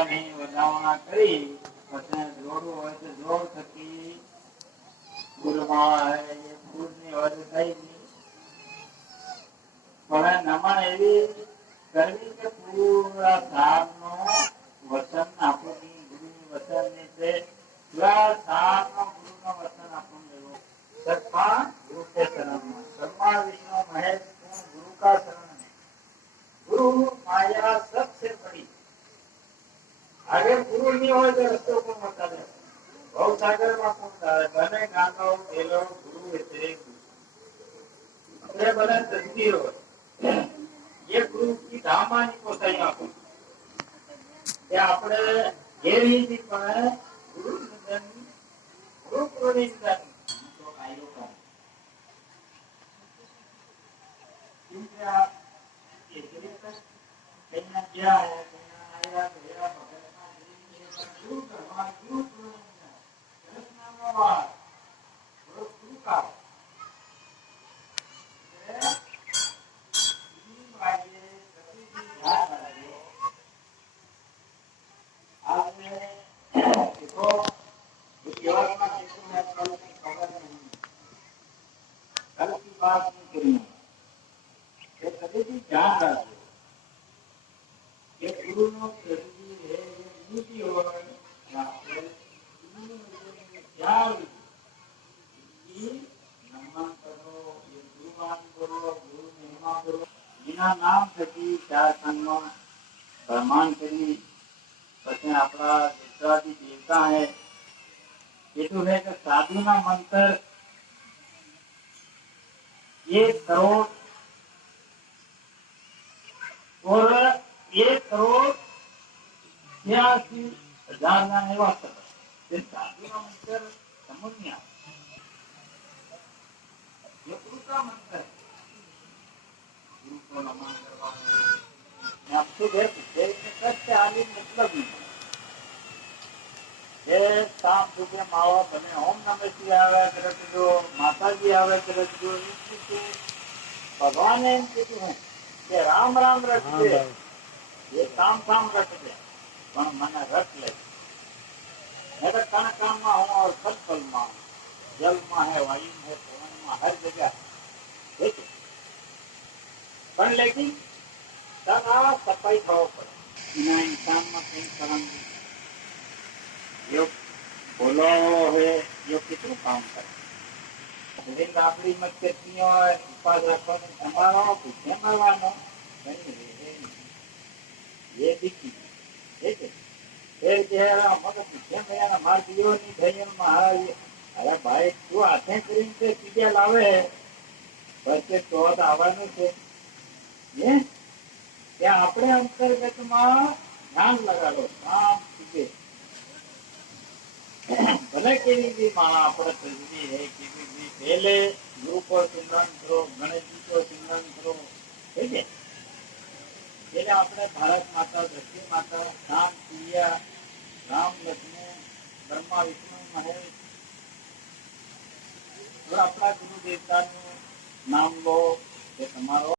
ભગવાનની વધાવણા કરી પછી જોડવું હોય તો જોડ થકી ગુરુમાળા હે એ ફૂલની વધ થઈ ગઈ પણ નમણ એવી કરવી કે પૂરા ધામનો વચન આપણું ગુરુની વચન ની છે પૂરા ધામનો ગુરુનો વચન આપણું લેવું સત્મા ગુરુ કે શરણમાં સત્મા વિષ્ણુ મહેશ गुरु का शरण है गुरु माया सबसे बड़ी आगे गुरु नहीं हो तो रस्तो को बता दे बहुत सागर में कौन जाए बने गानो बेलो गुरु है अपने बने तस्वीर हो ये गुरु की धामानी को सही आपको ये अपने ये रीति पर गुरु निधन गुरु गुरु निधन तो कायो का क्योंकि आप ये तक कहीं क्या है कहीं आया गया भगवान गुरु का गुरु कृष्ण का गुरु का आपने देखो विद्यार्थी में किसी में कल की खबर नहीं कल की बात नहीं करनी ये कभी भी ध्यान रखो ये गुरु नो शरीर है ये नीति और क्या नमन करो ये गुरुवान करो गुरु महिमा करो बिना नाम थकी चार सन्मान प्रमाण करी પછી આપણા ગુજરાતી દેવતા है એટલું है कि साधु ना मंत्र 1 करोड़ और 1,82,000 ना एवा साधु ना मंत्र समझ नहीं आता ये गुरु का मंत्र है गुरु को नमन करवाना आपसे कष्ट आने मतलब नहीं शाम सुबह मावा बने ओम नमः शिवाय करत जो माता जी आवे करत जो भगवान ने कीधुं है कि राम राम रट दे ये काम रट दे पण मने रट ले मैं तो कण में हूँ और पल में जल में है वायु में पवन में हर जगह ठीक है पण लेकिन सदा सफाई खाओ पड़े बिना इंसान में कहीं करम यो बोलो है यो कितनु काम करे लेकिन आपड़ी मत करती हो उपास रखो ने संभालो भूखे मरवानो ये दिखी ठीक है फिर जो मत भूखे मरना मार दियो नहीं भैया महाराज अरे भाई तू हाथे करीने से पीजा लावे बस तो आवानो छे ये क्या अपने अंतर्गत में ध्यान लगाड़ो शांति भले केवी भी माणा अपने तजवी है केवी भी पहले गुरु को सिमरन करो गणेश जी को सिमरन करो ठीक है जेने अपने भारत माता धरती माता राम सिया राम लक्ष्मण ब्रह्मा विष्णु महेश और अपना गुरु देवता नाम लो ये तुम्हारो